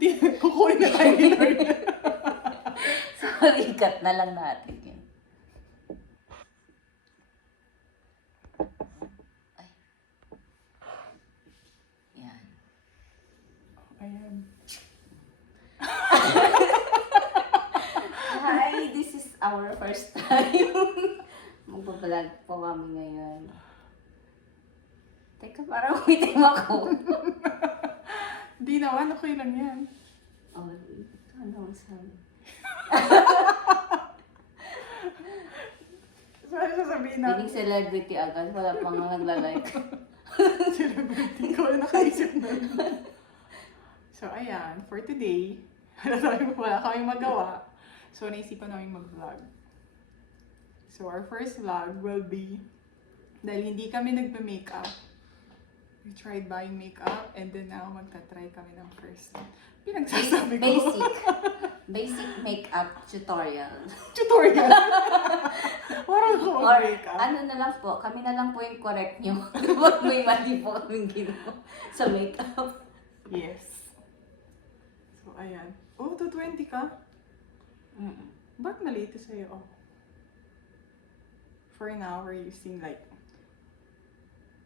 kukunin na tayo ni Lord. Sorry, cut na lang natin yun. Ay. Yan. Ayan. Hi, this is our first time. Magbablog po kami ngayon. Teka, parang umitim ako. Di naman, okay lang yan. Oh, ito ano sabi. So, ano sasabihin natin? Piling celebrity agad, wala pang nagla-like. Celebrity ko, nakaisip na. So, ayan, for today, wala kaming magawa. So, naisipan namin mag-vlog. So, our first vlog will be, dahil hindi kami nagpa-makeup, we tried buying makeup, and then now magta-try kami ng first. Pinagsasabi ko. Basic makeup tutorial. Tutorial. Parang ko Or mag-makeup. ano na lang po, kami na lang po yung correct nyo. Kapag may mali po kaming ginawa sa makeup. Yes. So, ayan. Oh, 220 ka? Ba't maliit sa'yo? Oh. For now, we're using like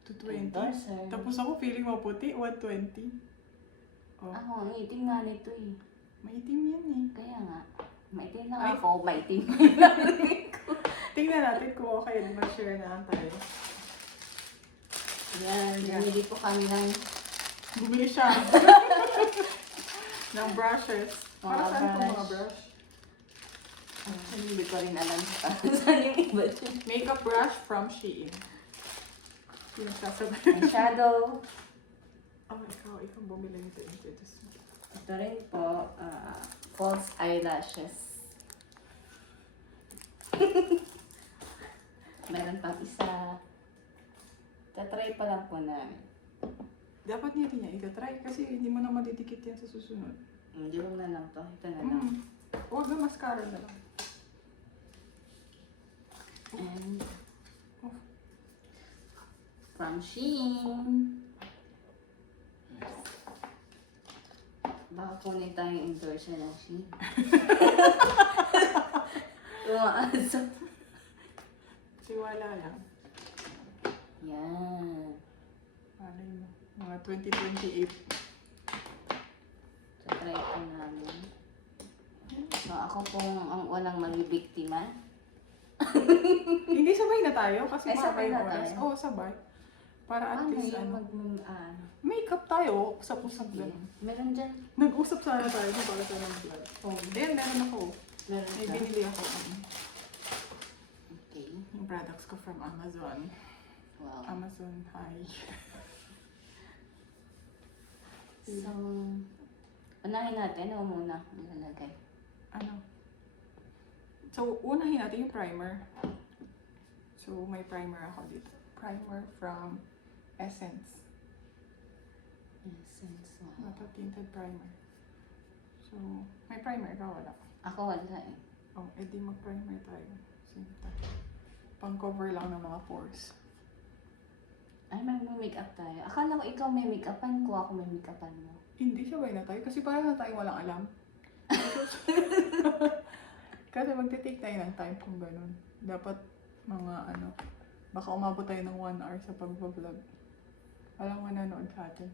220. Endorser. Tapos ako feeling maputi, 120. Oh, Ako, ang itim nga nito eh. maitim yan eh. Kaya nga, maitim lang Ay. ako, maitim lang ko. Tingnan natin kung okay, di mag-share na lang tayo. Yan, bumili po kami ng Bumili siya. ng brushes. Para Mga saan itong mga brush. brush? hindi ko rin alam saan yung iba dyan. Makeup brush from Shein. Yung sasabihin. Eyeshadow. Oh, ikaw bumili nito. Introduce mo. Ito rin po, false eyelashes. Meron pang isa. Tatry pa lang po namin. Dapat niya itatry kasi hindi mo na madidikit yan sa susunod. Hindi mo na lang to. Ito na lang. Huwag na mascara na lang. And Oh. from Shein. Yes. Baka kunin tayong endorser ng Shein. Tumaas. Tiwala lang. Yan. Malay mo. Mga 2028. Tatry po namin. So ako pong ang unang magbibiktima. Hindi sabay na tayo kasi Ay, sabay na oras. tayo? Oo, sabay. Para at Ano least yung ano. Makeup tayo. Usap-usap lang. Meron dyan. Nag-usap sana tayo kung para sa vlog. Oh, then meron ako. Meron May ka. binili ako. Okay. Yung products ko from Amazon. Wow. Amazon, hi. So, unahin natin. Ano muna ilalagay? Ano? So, unahin natin yung primer. So, may primer ako dito. Primer from Essence. Essence. Ito, tinted primer. So, may primer ka, wala. Ako wala eh. Oh, edi mag-primer tayo. Same time. Pang-cover lang ng mga pores. Ay, may makeup tayo. Akala ko ikaw may makeupan ko, ako may makeupan mo. Hindi sabay na tayo kasi parang na tayo walang alam. Kasi magte-take tayo ng time kung ganun. Dapat mga ano, baka umabot tayo ng 1 hour sa pag-vlog. Walang manonood sa atin.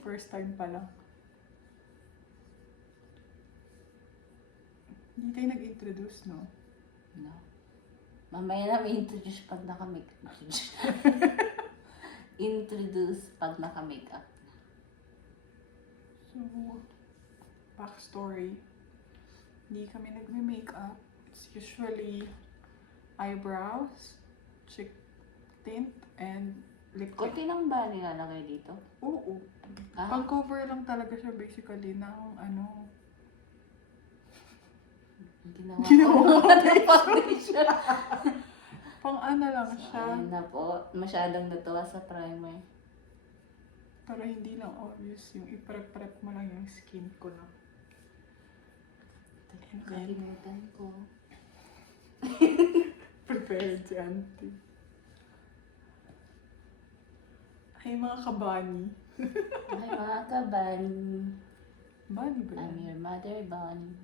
First time pa lang. Hindi tayo nag-introduce, no? No. Mamaya na may introduce pag naka-makeup. Introduce pag naka-makeup. So, backstory. Hindi kami nagme-makeup. It's usually eyebrows, cheek tint, and lip tint. Kunti lang ba nilalagay dito? Oo. Ah, Pang-cover lang talaga siya basically ng ano. ginawa Ginawa ko ko ng foundation. Pang ano lang So, siya. ayun na po. Masyadong natuwa sa primer. Para hindi lang obvious yung i-prep mo lang yung skin ko lang. Nakalimutan ko. Prepared si auntie. Ay, mga kabani. Hi mga kaban. Bani ba I'm yan? your mother, Bonnie.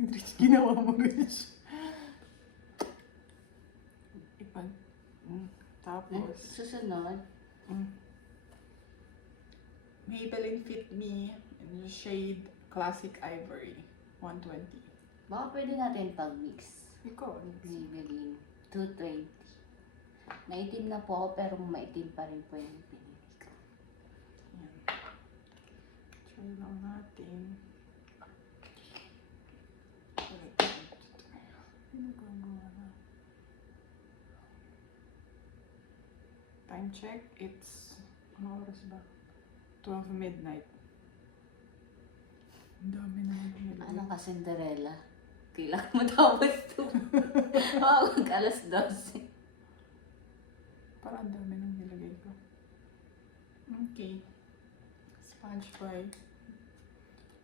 Rich, ginawa mo, Rich. Ipan. Tapos, Susunod, mm, Maybelline Fit Me in the shade Classic Ivory. 120. baka pwede natin pag-mix. Ikaw, Maybelline 220. Maitim na po ako pero maitim pa rin po yung pinili ko. yan. Try lang natin. Time check, it's, ano oras ba? 12 midnight. Ang dami naman nilagay. Ano ka, Cinderella? Kailangan mo tapos ito. Huwag alas 12. Parang ang dami nang nilagay ko. Okay. Sponge by.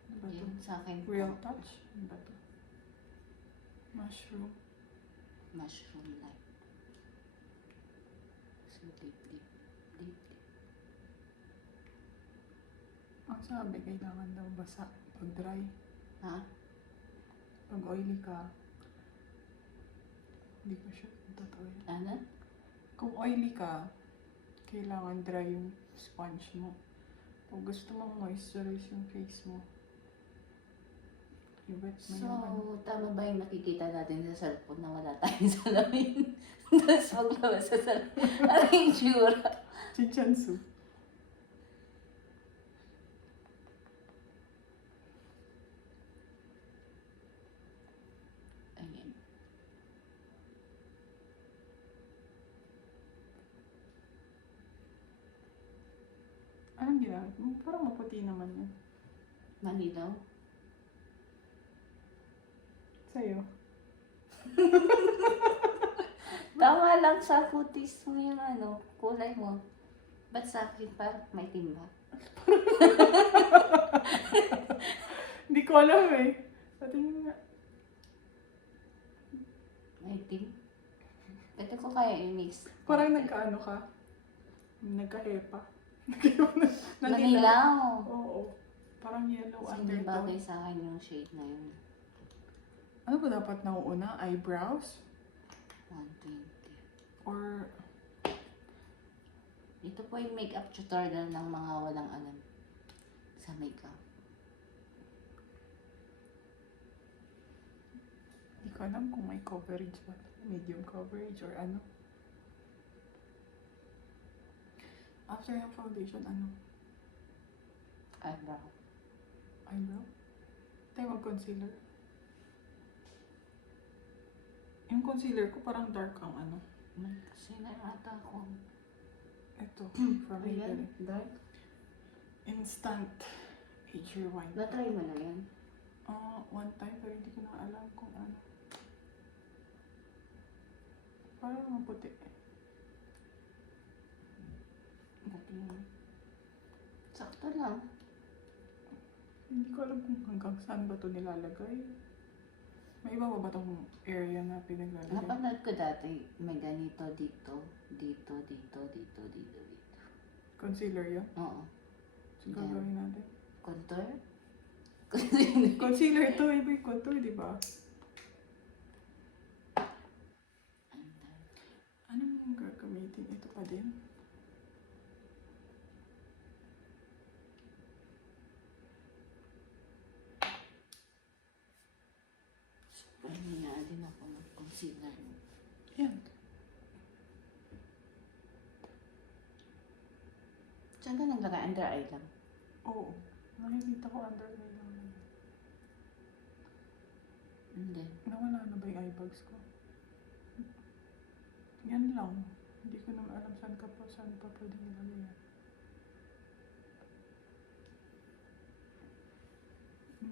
Ano ba ito? Yun sa akin po. Real Touch? Ano ba ito? Mushroom. Mushroom light. So, deep, deep, deep, deep. Ang sabi, kailangan daw basa pag dry. Ha? Pag oily ka, hindi ko sure kung totoo yun. Ano? Kung oily ka, kailangan dry yung sponge mo. Kung gusto mo moisturize yung face mo, i-wet mo So, yung ano. tama ba yung nakikita natin sa cellphone na wala tayong salamin? Tapos maglabas sa salamin. Ano yung tsura? Chichansu. Ayan. Anong ginamit mo? Parang maputi naman yun. Manilaw? Sa'yo. Tama lang sa kutis mo yung ano, kulay mo. Ba't sa akin parang may timba? Hindi ko alam eh. Sa tingin nga. May tim? Ito ko kaya i-mix. Parang nagkaano ka? Nagka-hepa. Manilaw! Oo. Parang yellow Kasi hindi bagay undertone. sa akin yung shade na yun. Ano ba dapat nauuna? Eyebrows? 120. Or Ito po yung makeup tutorial ng mga walang alam sa makeup. hindi ko alam kung may coverage ba. Medium coverage or ano. After yung foundation, ano? Eyebrow. Eyebrow? Tayo mag-concealer. Yung concealer ko parang dark ang ano. Kasi na ata ako. Ito, from Ayan, Maybelline. dark. Instant Age Rewind. Na-try mo na yan? One time pero hindi ko na alam kung ano. Parang maputi. Buti yun. Sakto lang. Hindi ko alam kung hanggang saan ba ito nilalagay. May iba pa ba itong area na pinaglalagay? Napanood ko dati, may ganito dito, dito, dito, dito, dito, dito. Concealer yun? Oo. So, gagawin natin. Contour? Concealer to, iba yung contour, di ba? Anong gagamitin? Ito pa din? Pwede nga din ako mag-concealer. Yan. Saan ka naglagay? Under eye lang. Oo. Nakikita ko under eye lang. Hindi. Nawala na ba yung eye bags ko? Yan lang. Hindi ko naman alam saan pa pwede nilagay yan.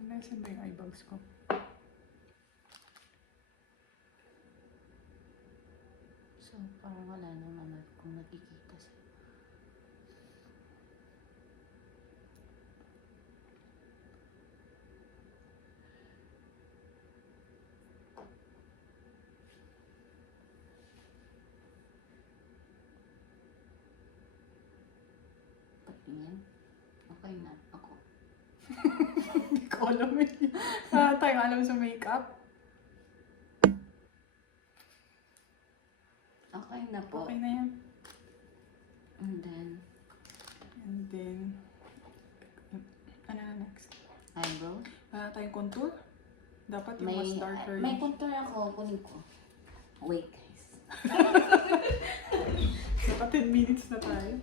Nasaan ba yung eye bags ko? So, parang wala naman kung nakikita sa... Yan. Okay na. Ako. Hindi ko alam eh. Wala tayong alam sa makeup. Okay na po. Okay na yan. And then, ano na next? eyebrow. Wala tayong contour? Dapat yung May, mas darker. may contour ako. Kunin ko. Wait, guys. Naka 10 minutes na tayo.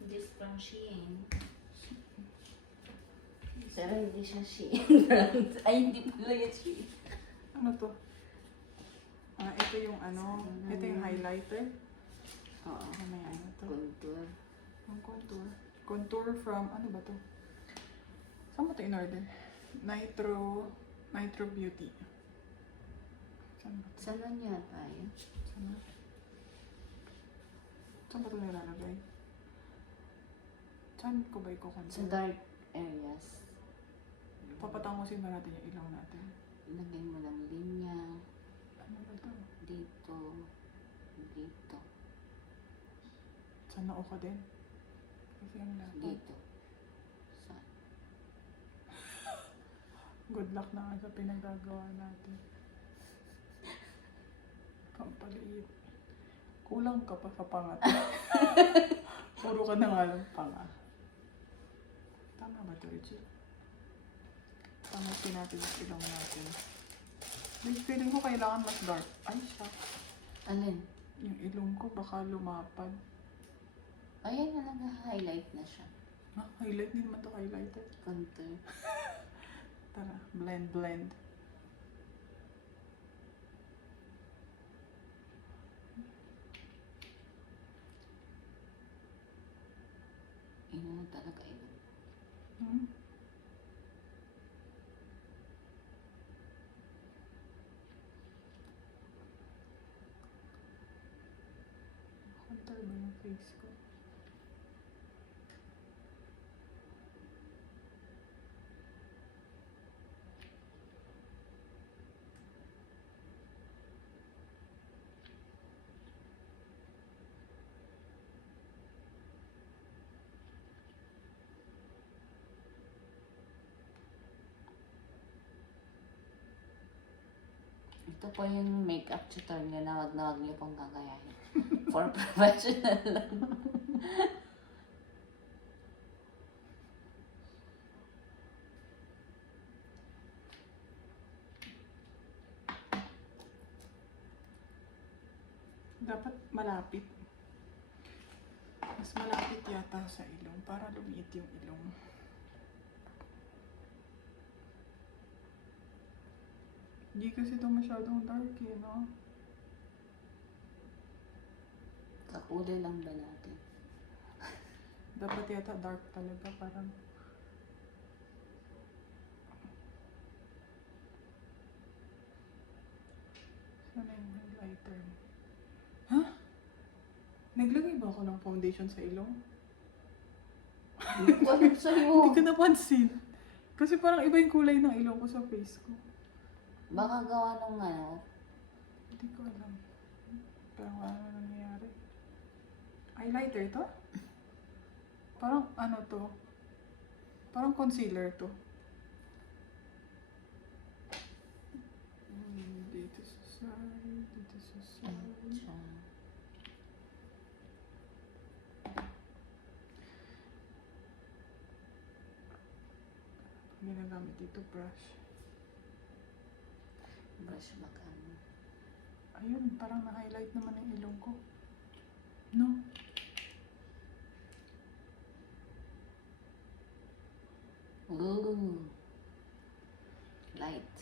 This from Shein. Pero hindi siya Shein brand. Ay, hindi pala yung Shein. Ano to? Ito yung ano, ito yung highlighter. Oo. May ano to? Contour. Ang contour. Contour from, ano ba to? Saan mo to in-order? Nitro Beauty. Saan ba to? Saan niya tayo? Saan ba? Saan ba ito nilalagay? Saan ko ba Sa i-contour? dark areas. Papatangusin ba natin yung ilaw natin? Lagay mo lang linya. Ano ba ito? Dito. Dito. Sa noo ka din? Kasi yung laptop. Dito. Sa Good luck na nga sa pinagagawa natin. Pampaliit. Kulang ka pa sa pangat. Puro ka na nga lang panga. Tama ba ito, Richie? Pangusin natin yung ilong natin. Feeling ko kailangan mas dark. Ay, shock. alin? Yung ilong ko baka lumapad. Ayan na nag-highlight na siya. Highlight din naman to highlighter. Contour. Tara, blend. Ino talaga ito. Hmm? Contour ba yung face ko? Ito po yung makeup tutorial na wag niyo pong gagayahin. For professional lang. Dapat malapit. Mas malapit yata sa ilong para lumiit yung ilong. Hindi kasi ito masyadong dark eh, no? Kakulay lang ba natin? Dapat yata dark talaga, parang... Sana yung highlighter? Ha? Naglagay ba ako ng foundation sa ilong? Hindi ko alam sa'yo. Hindi ko napansin. Kasi parang iba yung kulay ng ilong ko sa face ko. Baka gawa nung ano, Hindi ko alam. Parang wala na nangyayari. Highlighter to? Parang ano to? Parang concealer to. Dito sa side, dito sa side. siya. Ginagamit dito brush. Brush back ano. Ayun, parang na-highlight naman ang ilong ko. No? Ooh. Light.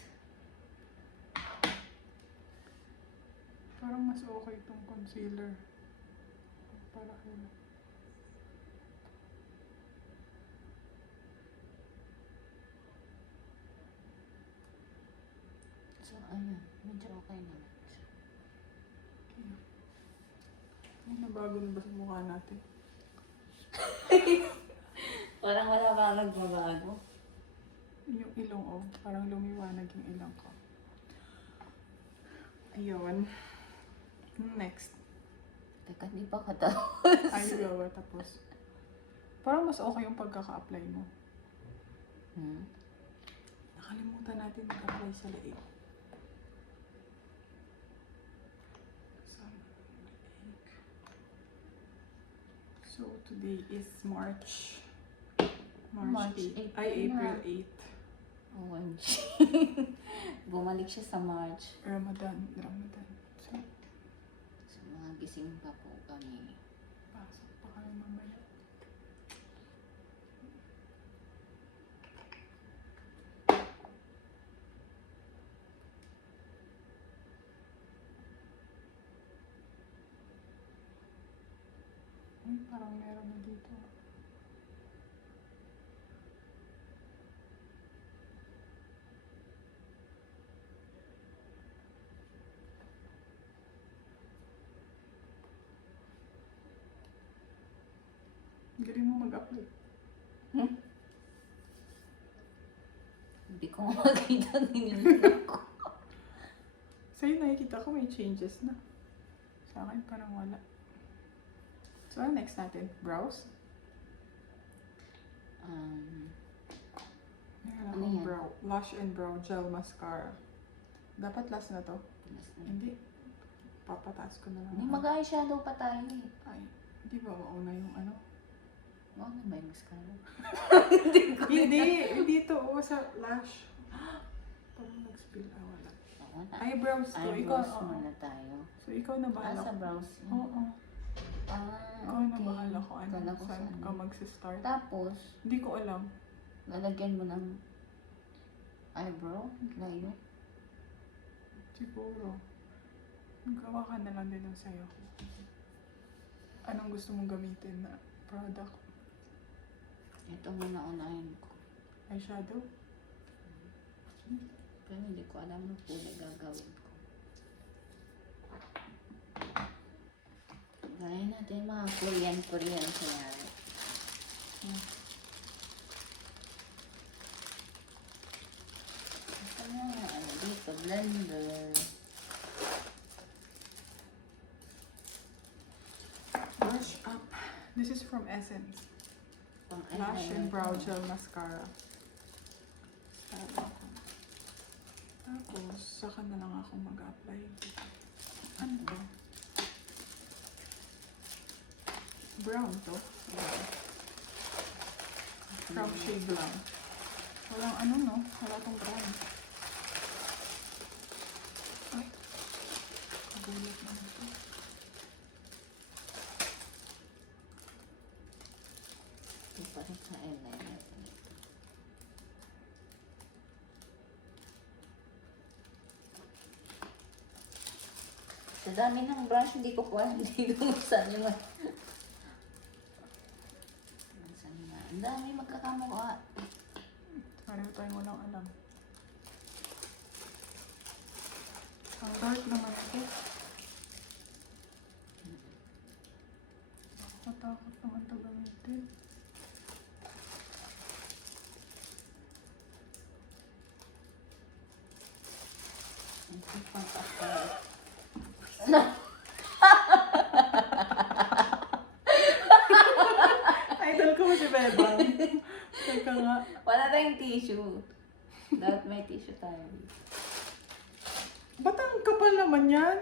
Parang mas okay itong concealer. Para kaya. So, ayan. Medyo okay naman siya. Ay, nabago na ba sa mukha natin? Parang wala pa nagbabago. Yung ilong, oh. Parang lumiwanag yung ilong ko. Ayun. Next. Teka, di pa katapos. Ay, gawa tapos. Parang mas okay yung pagkaka-apply mo. Nakalimutan natin mag-apply sa leeg. So, today is March March 8. 8 Ay, na. April 8. OMG. Bumalik siya sa March. Ramadan. So, So, mga gising pa po kami. pasok pa kayo mamaya. Ay, parang meron na dito. Galing mo mag-apply. Hindi ko makita din ko. Sa'yo nakikita ko may changes na. Sa akin parang wala. So, ano next natin? Brows? Meron Ano akong yan? brow. Lash and brow gel mascara. Dapat last na to? Hindi. Papataas ko na lang. Hindi, mag-eyeshadow pa tayo eh. Ay, hindi ba mauna yung ano? Ano ba yung mascara? Hindi to. O, sa lash. Parang nag-spill. Ah, wala. Oo na. Eyebrows to. Eyebrows Ikaw, oo. muna tayo. So, ikaw na bahala. Sa brows. Oo. Ikaw na Okay. bahala ko ano. Kala ko Saan saan. ka mag-start. Tapos, Hindi ko alam. lalagyan mo ng eyebrow. Layo. Siguro. Gawa ka na lang din ng sayo. Anong gusto mong gamitin na product? Ito muna unahin ko. Eyeshadow? Pero hindi ko alam na kulay gagawin ko. Gaya natin mga Korean kanyari. Ito na, ano dito, blender. Brush up. This is from Essence. Pang Lash eyeliner and brow ko. gel mascara. Tapos, saka na lang ako mag-apply. Ano to? Brown to. From shade lang. Walang ano no? Wala tong brown. Ay. Kagulat naman to. Ito pa rin sa eyeliner. Sa dami ng brush, hindi ko po alam dito saan yung saan nga. Ang dami magkakamukha. Pareho tayong walang alam. Ang dark naman ito. Nakakatakot naman ito gamitin. Ito pang kakal. Idol ko si Bebang. Teka nga. Wala tayong tissue. Dapat may tissue tayo. Ba't ang kapal naman yan?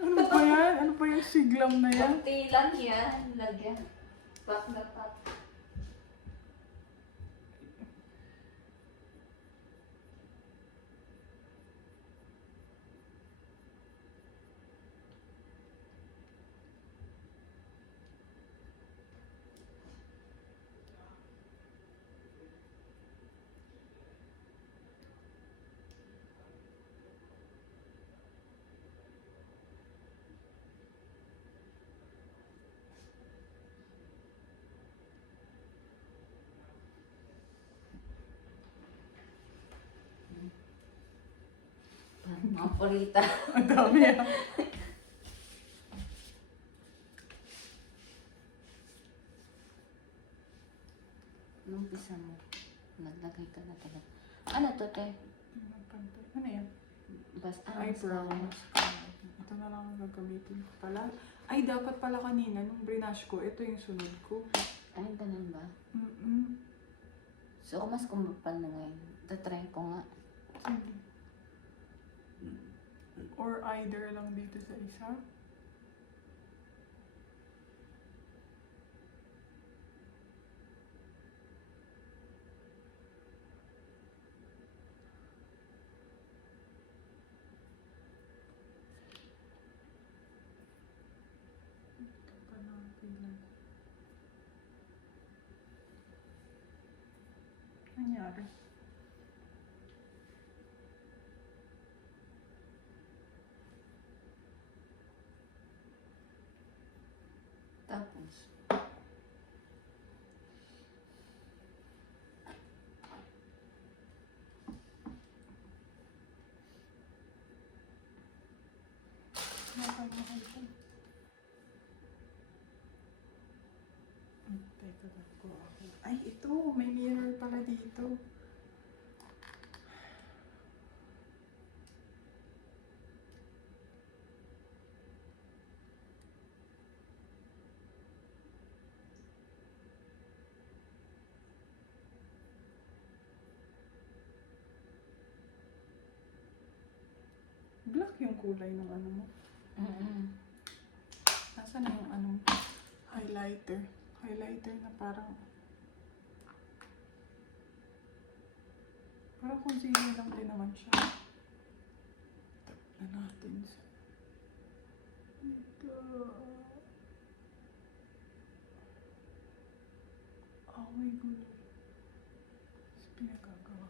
Ano ba yan? Ano ba yung siglam na yan? Kunti lang yan. Lagyan. Pak na pak. Mga pulita. Ang dami ah. Lagay ka na talaga. Ano to, te? Ano yan? Basta Eyebrow mascara. Ito na lang ang gagamitin ko pala. Ay, dapat pala kanina, nung brinash ko, ito yung sunod ko. Ay, ganun ba? Mm-mm. So, kung mas kumapal na ngayon, tatry ko nga. Sige. Or either lang dito sa isa. Ito pa napilan. Nangyari. Tapos, Nakakahal ko. Teka lang ko ako. Ay, ito. May mirror pala dito. Black yung kulay ng ano mo. Nasaan na yung anong highlighter? Highlighter na parang concealer lang din naman siya. Tap na natin sa ito. Oh my God. Pinagagawa.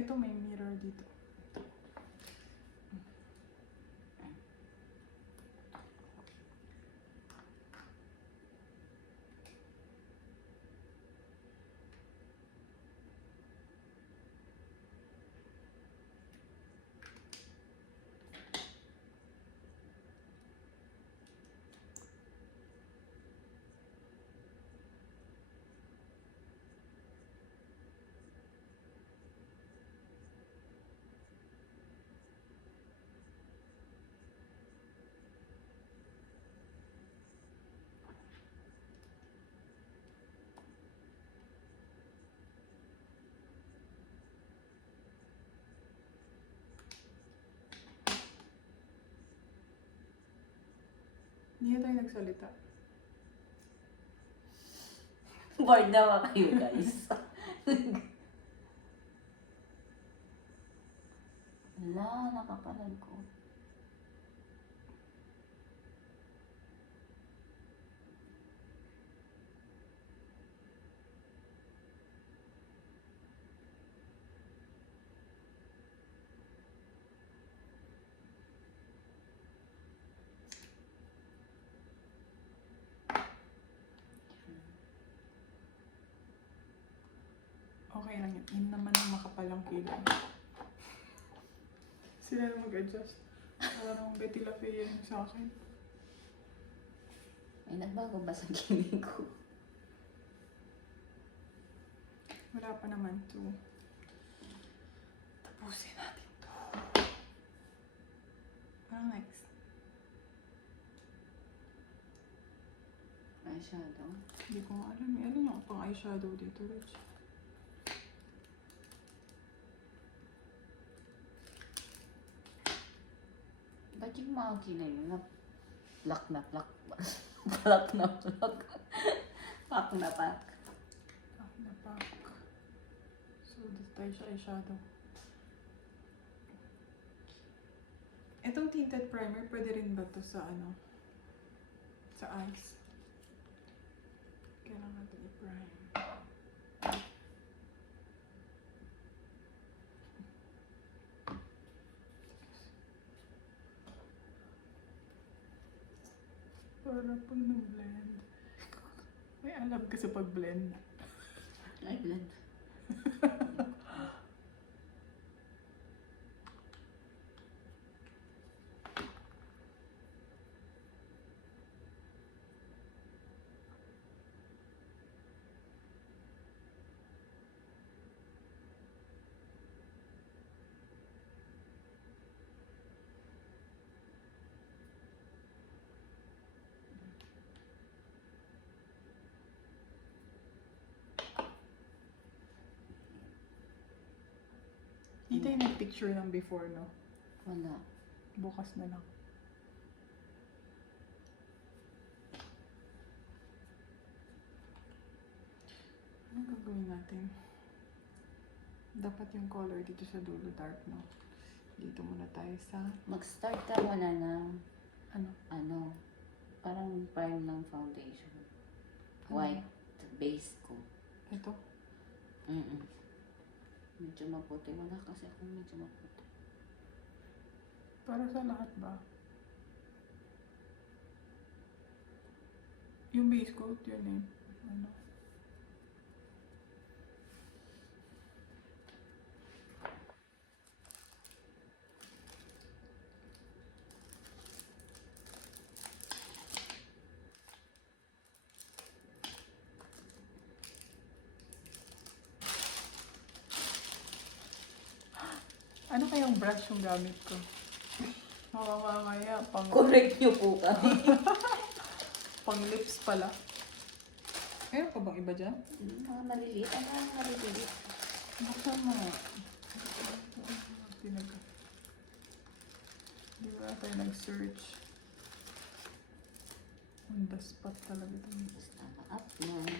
Ito may mirror dito. Hindi na tayo nagsalita. bored na ba kayo, guys? Wala, nakapalag ko. Okay lang yan. Yun naman ang makapalang kilay. Sila na mag-adjust. Wala namang Betty La Fea yung sa akin. Ay, nagbago ba sa kiling ko? Wala pa naman to. Tapusin natin to. Ano next? Eyeshadow. Hindi ko nga alam. Ano yung pang eyeshadow dito, Rich? Ba't yung mga kilay na black na black? Black na black. Pack na pack. Ah, napak. So, dito tayo sa eyeshadow. Itong tinted primer, pwede rin ba to sa ano? Sa eyes? Kailangan natin i-prime. Para pag nag-blend. May alam ka sa pag-blend. Ay, blend. Hindi tayo nag-picture ng before, no? Wala. Bukas na lang. Ano gagawin natin? Dapat yung color dito sa dulo dark, no? Dito muna tayo sa... Mag-start ka muna ng Ano? parang prime ng foundation. White base ko. Ito? Medyo maputi. Wala kasi akong medyo maputi. Para sa lahat ba? Yung base coat, yun eh. Ano? Ano kayang brush yung gamit ko? Mamamaya, Correct niyo po kami. pang lips pala. Meron pa bang iba dyan? Mga maliliit. Ano ang maliliit? Buksan mo. Hindi ba tayo nag-search? On the spot talaga ito. Basta ma-apply.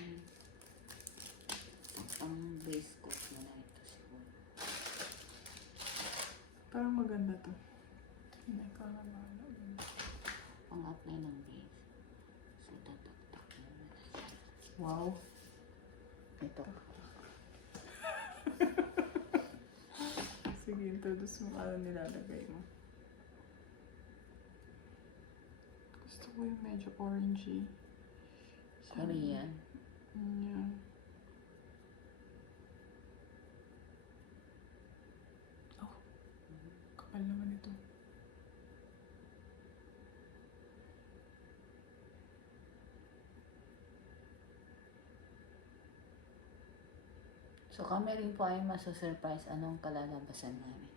Ang base coat na na ito siguro. Parang maganda to. Hindi ka naman. Pang-apply ng base. So, tatak-tak na na. Wow. Ito. Sige, introduce mo ano nilalagay mo. Gusto ko yung medyo orangey. Korean. Yan. Oh, kapal naman ito. So, kami rin po ay masasurprise anong kalalabasan namin.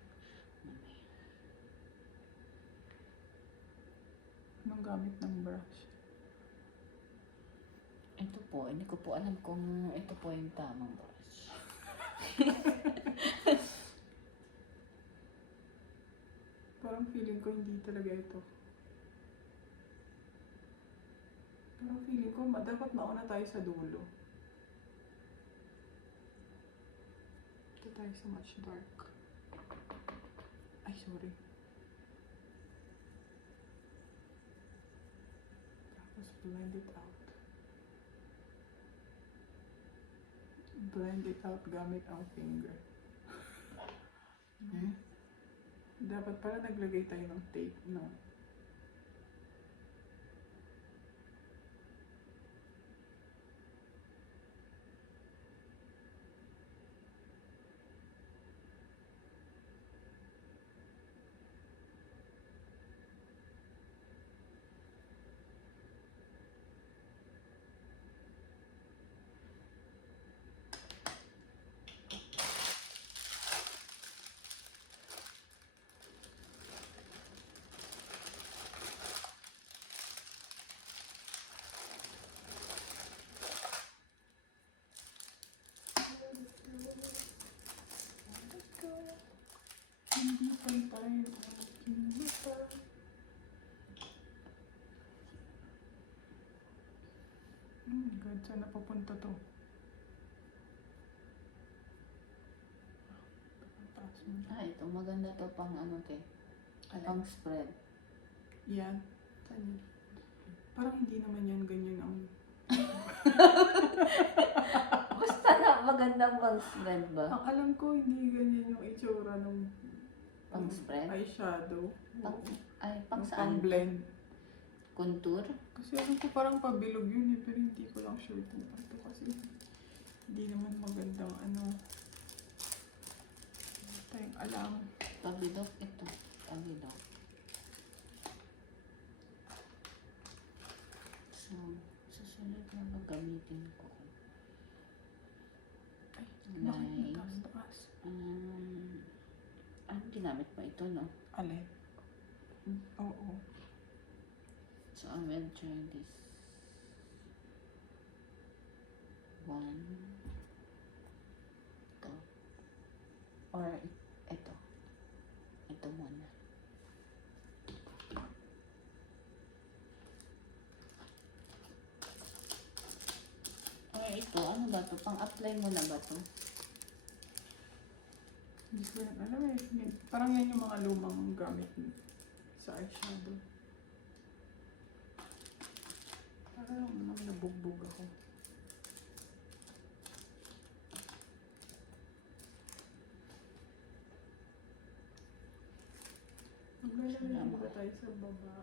Anong gamit ng brush? Ito po, hindi ko po alam kung ito po yung tamang brush. Parang feeling ko hindi talaga ito. Parang feeling ko dapat mauna tayo sa dulo. Ito tayo sa much dark. Ay, sorry. Tapos blend it out. Blend it out gamit ang finger. Dapat pala naglagay tayo ng tape, no? Hindi pantay ang aking mata. Oh my God, saan napapunta to? Taas mo. Ito maganda to pang ano te. Alin? Pang spread. Yan. Saan yun? Parang hindi naman yan ganyan ang... Basta na magandang pang spread ba? Ang alam ko, hindi ganyan yung itsura ng Pang spread? eyeshadow. Pang, pang Yung saan? pang-blend. Contour? Kasi alam ko parang pabilog yun eh, pero hindi ko lang sure kung ito kasi hindi naman magandang ano. Hindi tayong alam. Pabilog ito. Pabilog. So, susunod na gagamitin ko. Ay, bakit Nice. nataas-taas? Ano ginamit mo ito, no? Alin? Oo. So, I will try this. One. Ito. Or ito. ito, ano ba to? Pang-apply mo na ba to? Hindi ko lang alam eh. Parang yan yung mga lumang gamit sa eyeshadow. Parang nabugbog ako. Maglalagay ba tayo sa baba?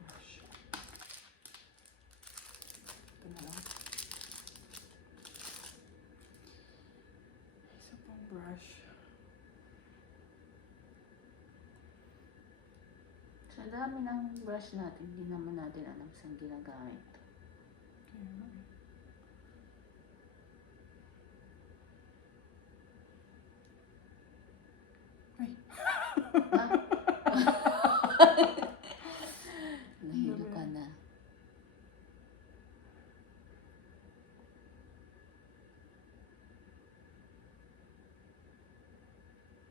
Brush. Ito na lang. Isa pang brush. Sa dami ng brush natin, hindi naman natin alam saan ginagamit. Kaya nga eh. Ay! Ah? Nahilo ka na.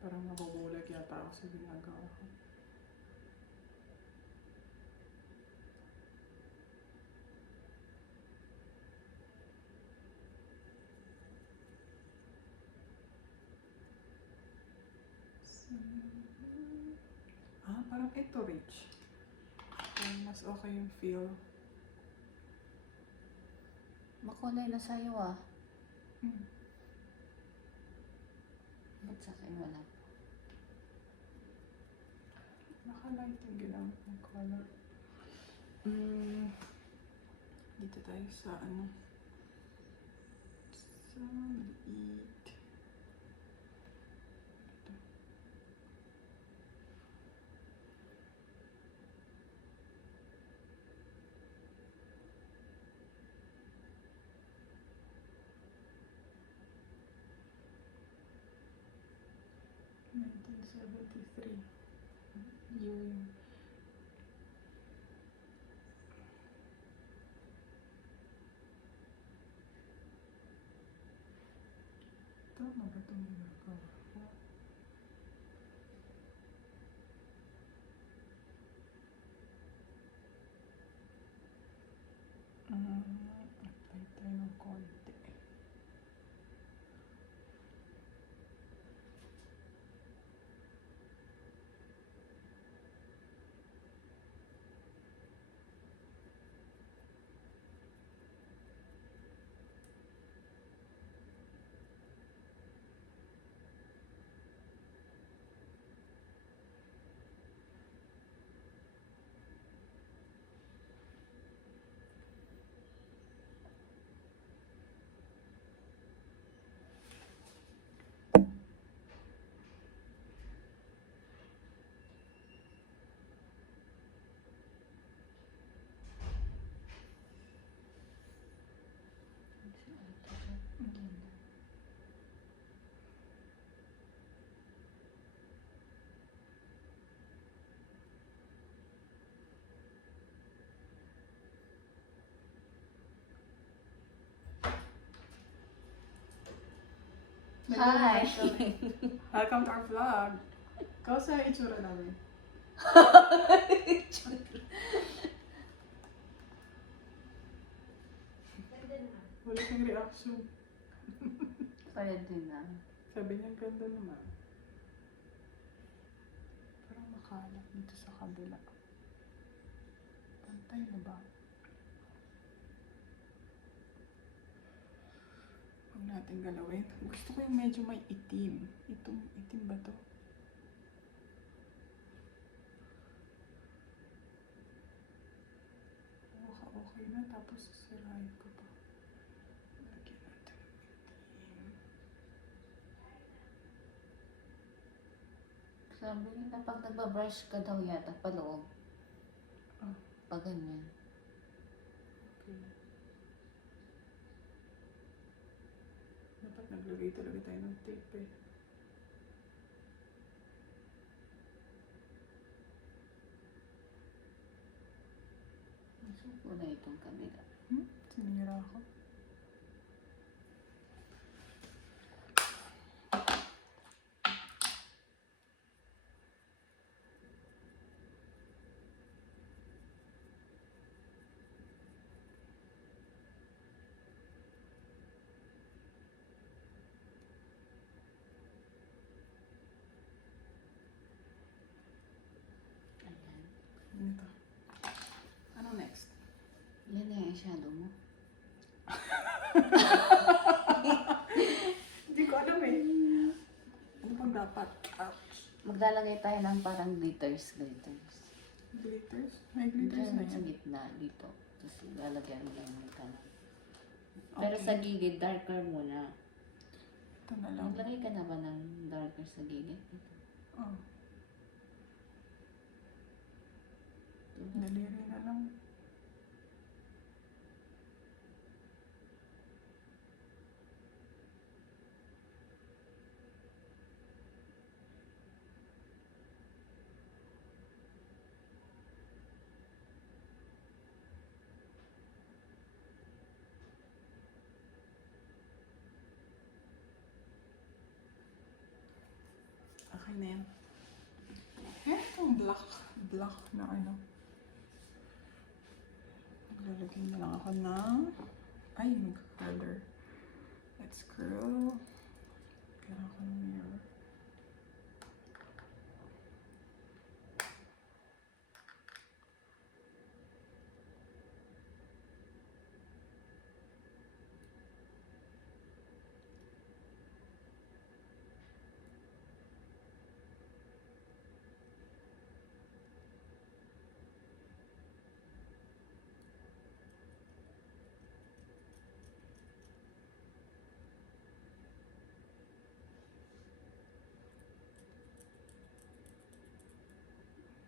Parang nabubulag yata ako sa ginagawa ko. Parang ito rich. Parang mas okay yung feel. Makulay na sa'yo ah. Hmm. Ba't sa akin wala? Naka-light yung ginamit ng color. Dito tayo sa ano. Sa maliit. Ito. (1973) Yun. Tama ba itong ginagawa ko? Apply tayo ng konti. Hi! Welcome to our vlog. Kausa itsura namin. Wala kang reaction. Pwede din na. Sabi niya, ganda naman. Parang makalat dito sa kabila. Pantay na ba? Huwag natin galawin. Gusto ko yung medyo may itim. Itong itim ba to? Okay na. Tapos sasirahin ko pa. Lagyan natin ng itim. Sabi nila pag nagbabrush ka daw yata paloob. Ah. Pag ganyan. Okay. Dapat naglagay talaga tayo ng tape eh. Wala itong kabila. Sinira ako. Maglalagay tayo ng parang glitters. Glitters? May glitters Diyan na sa yan. gitna, dito. Tapos lalagyan mo lang ng kanan. Pero Okay. sa gilid, darker muna. Ito na lang. Maglagay ka na ba ng darker sa gilid? Oh, daliri na lang. Okay na yan. Itong black na ano. Maglalagay na lang ako ng, ay, mag-color. Let's curl. Kailangan ko ng mirror.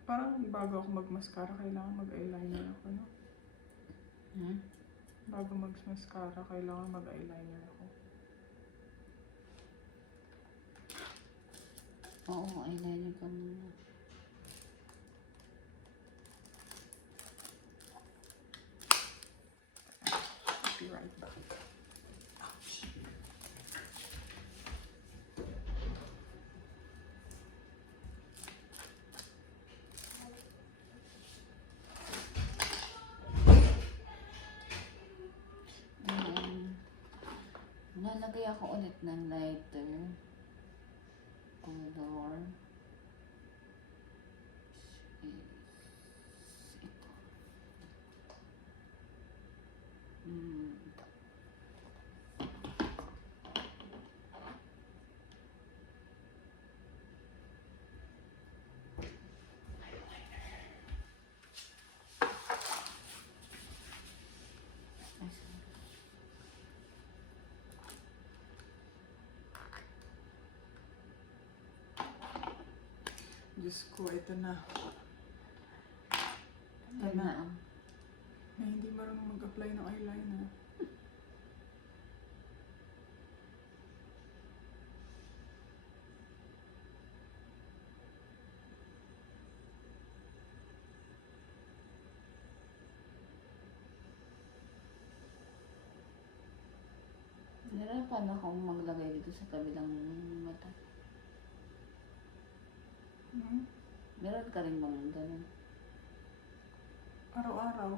Parang bago ako mag-mascara, kailangan mag-eyeliner ako, no? Hmm? Bago mag-mascara, kailangan mag-eyeliner ako. Oo, eyeliner ka muna. I'll be right back. Ouch. Nalagay ako ulit ng lighter color. Ito. Ito. Diyos ko, ito na. Ito na ang Na hindi marunong mag-apply ng eyeliner. nahirapan akong maglagay dito sa kabilang mata. Hmm? Meron ka rin bang ganun? Araw-araw.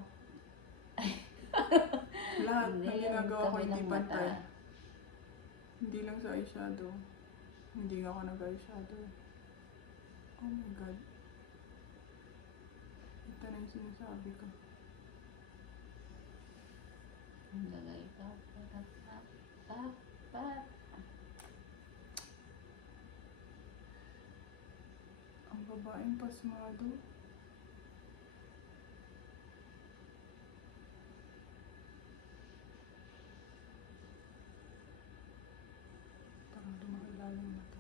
Lahat na Hindi, yung ginagawa ko hindi kabilang mata. pantay. Hindi lang sa eyeshadow. Hindi nga ako nag-eyeshadow. Oh my God. Ito na yung sinasabi ko. Lagay ka. Ang babaeng pasmado. Parang lumalalim na to.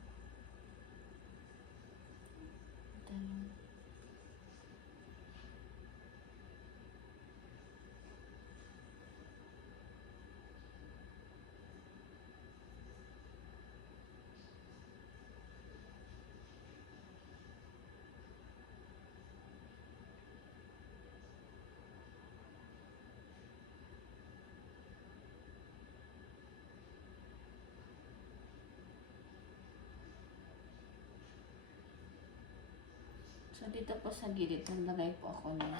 So dito po sa gilid, naglagay po ako ng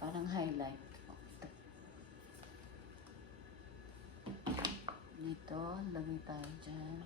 parang highlight. Dito, lagay tayo dyan.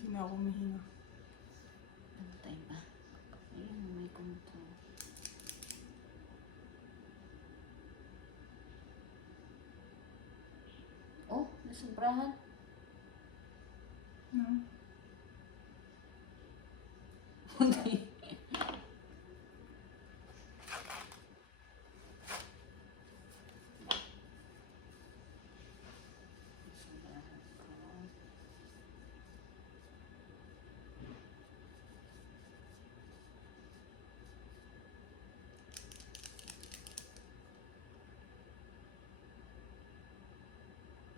Hindi na ako mahinga. Pantay ba? Ayun, may contour. Oh, nasobrahan. No? Hindi. Nasobrahan ko.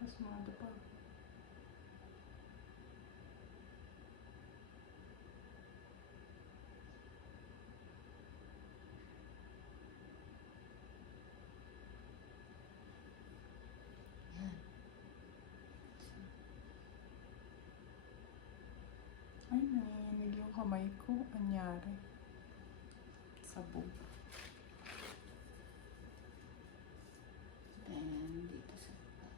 Pasmado pa. Yan. Ay, nanginginig yung kamay ko. Anyari. Sabog. Then, dito sa baba.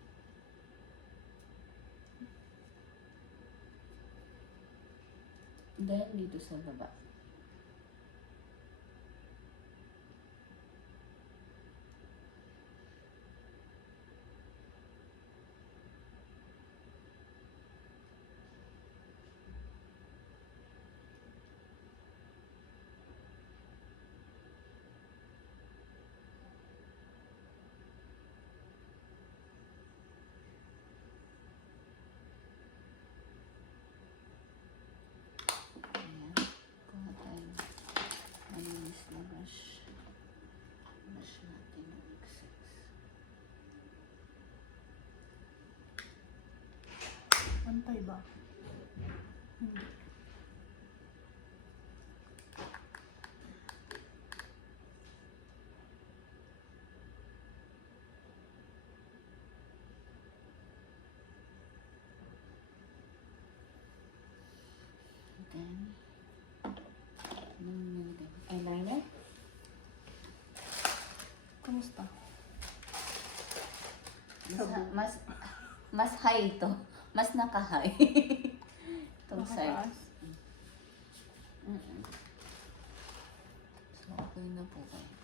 Then, dito sa baba. Ayan. Kuha tayo. Malinis na brush. Brush natin ang excess. Pantay ba? Hindi. Then, anong nilagay? Eyeliner? Kamusta? Mas high ito. Mas naka-high. Itong side. Nakataas? Mm-mm. So, okay na po kayo.